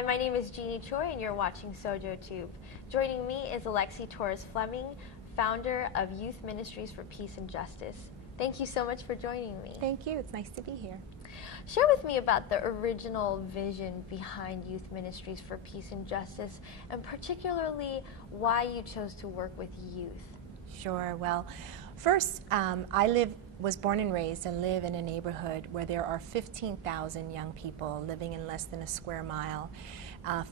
Hi, my name is Jeannie Choi, and you're watching SojoTube. Joining me is Alexie Torres-Fleming, founder of Youth Ministries for Peace and Justice. Thank you so much for joining me. Thank you. It's nice to be here. Share with me about the original vision behind Youth Ministries for Peace and Justice, and particularly why you chose to work with youth. Sure. Well, first, I was born and raised and live in a neighborhood where there are 15,000 young people living in less than a square mile.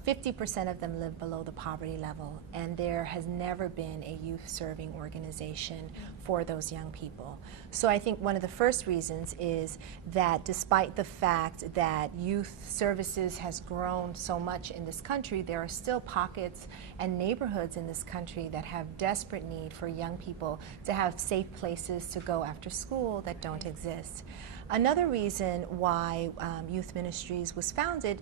50% of them live below the poverty level, and there has never been a youth-serving organization for those young people. So I think one of the first reasons is that despite the fact that youth services has grown so much in this country, there are still pockets and neighborhoods in this country that have desperate need for young people to have safe places to go after school that don't exist. Another reason why Youth Ministries was founded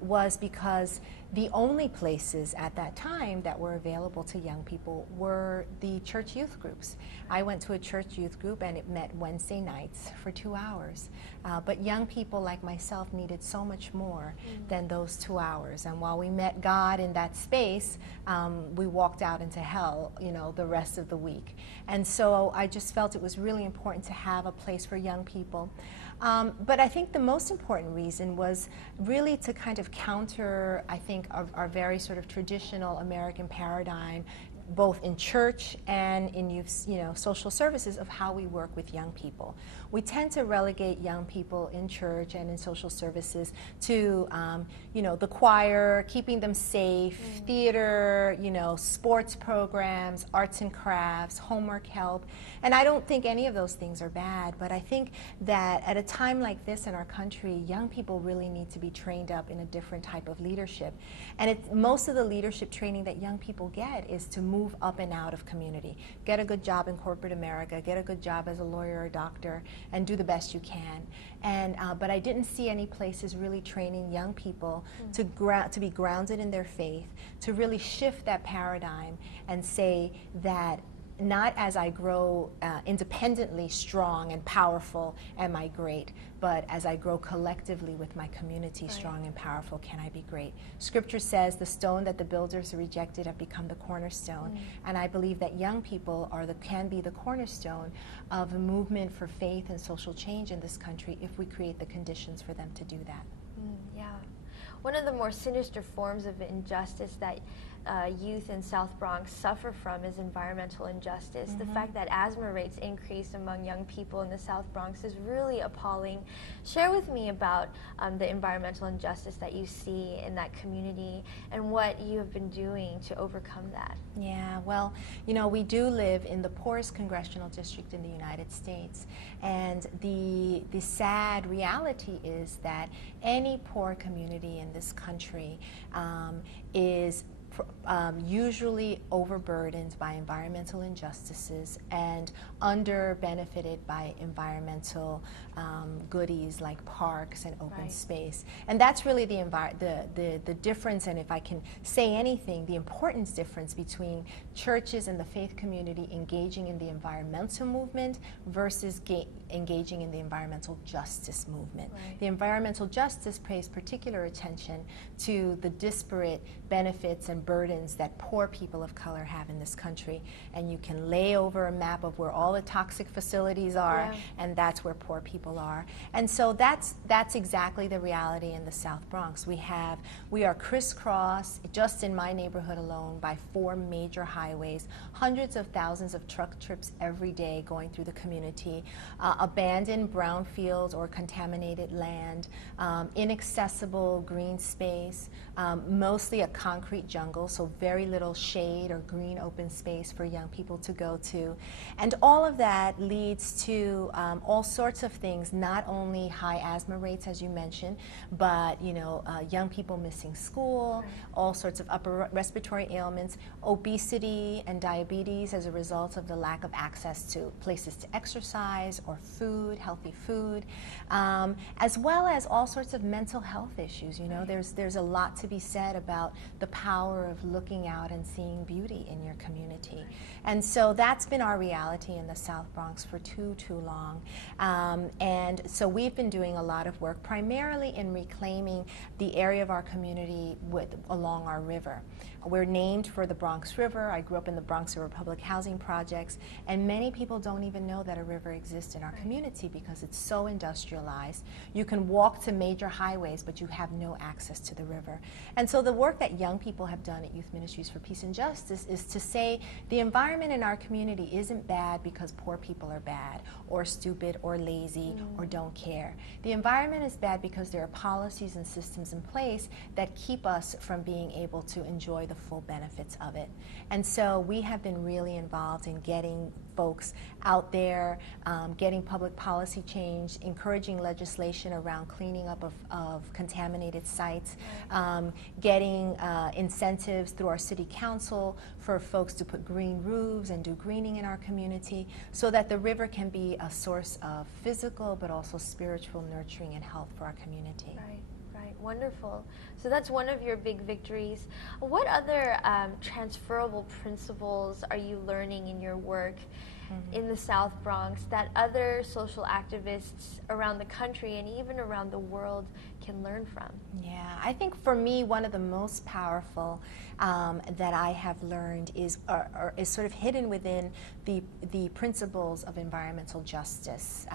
was because the only places at that time that were available to young people were the church youth groups. I went to a church youth group and it met Wednesday nights for 2 hours. But young people like myself needed so much more than those 2 hours. And while we met God in that space, we walked out into hell, the rest of the week. And so I just felt it was really important to have a place for young people. But I think the most important reason was really to kind of counter, I think, our very sort of traditional American paradigm, both in church and in youth, social services, of how we work with young people. We tend to relegate young people in church and in social services to, the choir, keeping them safe, theater, sports programs, arts and crafts, homework help. And I don't think any of those things are bad, but I think that at a time like this in our country, young people really need to be trained up in a different type of leadership. And most of the leadership training that young people get is to move up and out of community. Get a good job in corporate America, get a good job as a lawyer or doctor, and do the best you can. And but I didn't see any places really training young people to be grounded in their faith, to really shift that paradigm and say that not as I grow independently strong and powerful am I great, but as I grow collectively with my community strong and powerful can I be great. Scripture says the stone that the builders rejected have become the cornerstone, and I believe that young people can be the cornerstone of a movement for faith and social change in this country if we create the conditions for them to do that. Yeah. One of the more sinister forms of injustice that youth in South Bronx suffer from is environmental injustice. The fact that asthma rates increase among young people in the South Bronx is really appalling. Share with me about the environmental injustice that you see in that community and what you have been doing to overcome that. Yeah, well, we do live in the poorest congressional district in the United States, and the sad reality is that any poor community in this country is usually overburdened by environmental injustices and under-benefited by environmental goodies like parks and open space. And that's really the difference, and if I can say anything, the important difference between churches and the faith community engaging in the environmental movement versus engaging in the environmental justice movement. The environmental justice pays particular attention to the disparate benefits and burdens that poor people of color have in this country, and you can lay over a map of where all the toxic facilities are, and that's where poor people are. And so that's exactly the reality in the South Bronx. We are crisscrossed just in my neighborhood alone by 4 major highways, hundreds of thousands of truck trips every day going through the community, abandoned brownfields or contaminated land, inaccessible green space, mostly a concrete jungle, so very little shade or green open space for young people to go to. And all of that leads to all sorts of things, not only high asthma rates, as you mentioned, but young people missing school, all sorts of upper respiratory ailments, obesity and diabetes as a result of the lack of access to places to exercise or food, healthy food, as well as all sorts of mental health issues. There's a lot to be said about the power power of looking out and seeing beauty in your community. And so that's been our reality in the South Bronx for too long. And so we've been doing a lot of work, primarily in reclaiming the area of our community along our river. We're named for the Bronx River. I grew up in the Bronx River public housing projects, and many people don't even know that a river exists in our community because it's so industrialized. You can walk to major highways, but you have no access to the river. And so the work that young people have done at Youth Ministries for Peace and Justice is to say the environment in our community isn't bad because poor people are bad or stupid or lazy or don't care. The environment is bad because there are policies and systems in place that keep us from being able to enjoy the full benefits of it. And so we have been really involved in getting folks out there, getting public policy change, encouraging legislation around cleaning up of contaminated sites, getting incentives through our city council for folks to put green roofs and do greening in our community so that the river can be a source of physical but also spiritual nurturing and health for our community. Right. Wonderful. So that's one of your big victories. What other transferable principles are you learning in your work in the South Bronx that other social activists around the country and even around the world can learn from? Yeah, I think for me, one of the most powerful that I have learned is sort of hidden within the principles of environmental justice.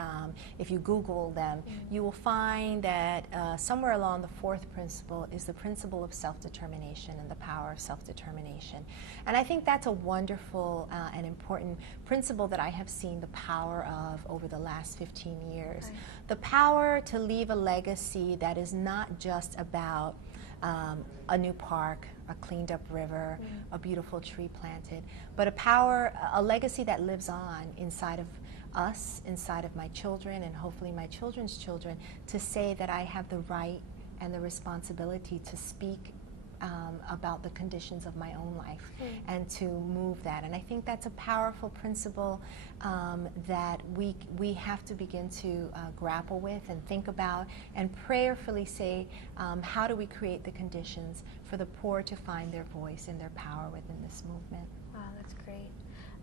If you Google them, you will find that somewhere along the fourth principle is the principle of self-determination and the power of self-determination. And I think that's a wonderful and important principle that I have seen the power of over the last 15 years. Right. The power to leave a legacy that is not just about a new park, a cleaned up river, a beautiful tree planted, but a legacy that lives on inside of us, inside of my children, and hopefully my children's children, to say that I have the right and the responsibility to speak about the conditions of my own life and to move that. And I think that's a powerful principle that we have to begin to grapple with and think about and prayerfully say, how do we create the conditions for the poor to find their voice and their power within this movement? Wow, that's great.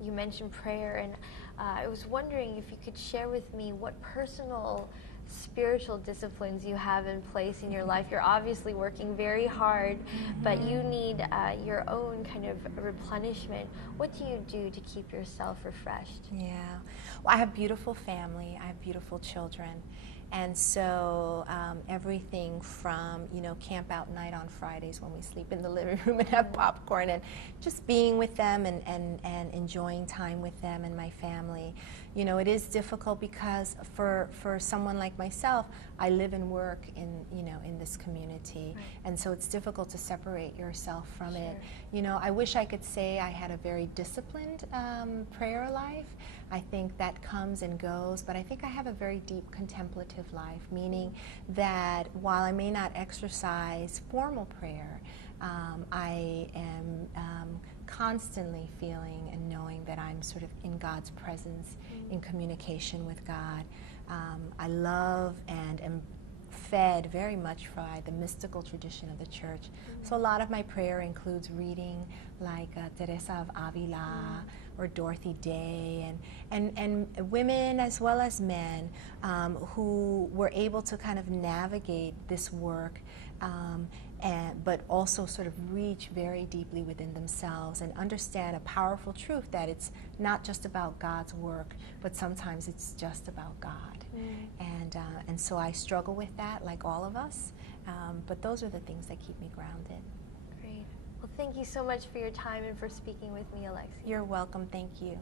You mentioned prayer, and I was wondering if you could share with me what personal spiritual disciplines you have in place in your life. You're obviously working very hard, but you need your own kind of replenishment. What do you do to keep yourself refreshed? Yeah, well, I have beautiful family. I have beautiful children. And so everything from, camp out night on Fridays when we sleep in the living room and have popcorn and just being with them and enjoying time with them and my family. It is difficult because for someone like myself, I live and work in this community. Right. And so it's difficult to separate yourself from it. I wish I could say I had a very disciplined prayer life. I think that comes and goes, but I think I have a very deep contemplative life, meaning that while I may not exercise formal prayer, I am constantly feeling and knowing that I'm sort of in God's presence, in communication with God. I love and am fed very much by the mystical tradition of the church. So a lot of my prayer includes reading like Teresa of Avila or Dorothy Day and women as well as men who were able to kind of navigate this work but also sort of reach very deeply within themselves and understand a powerful truth that it's not just about God's work, but sometimes it's just about God. And so I struggle with that, like all of us, but those are the things that keep me grounded. Great. Well, thank you so much for your time and for speaking with me, Alexie. You're welcome. Thank you.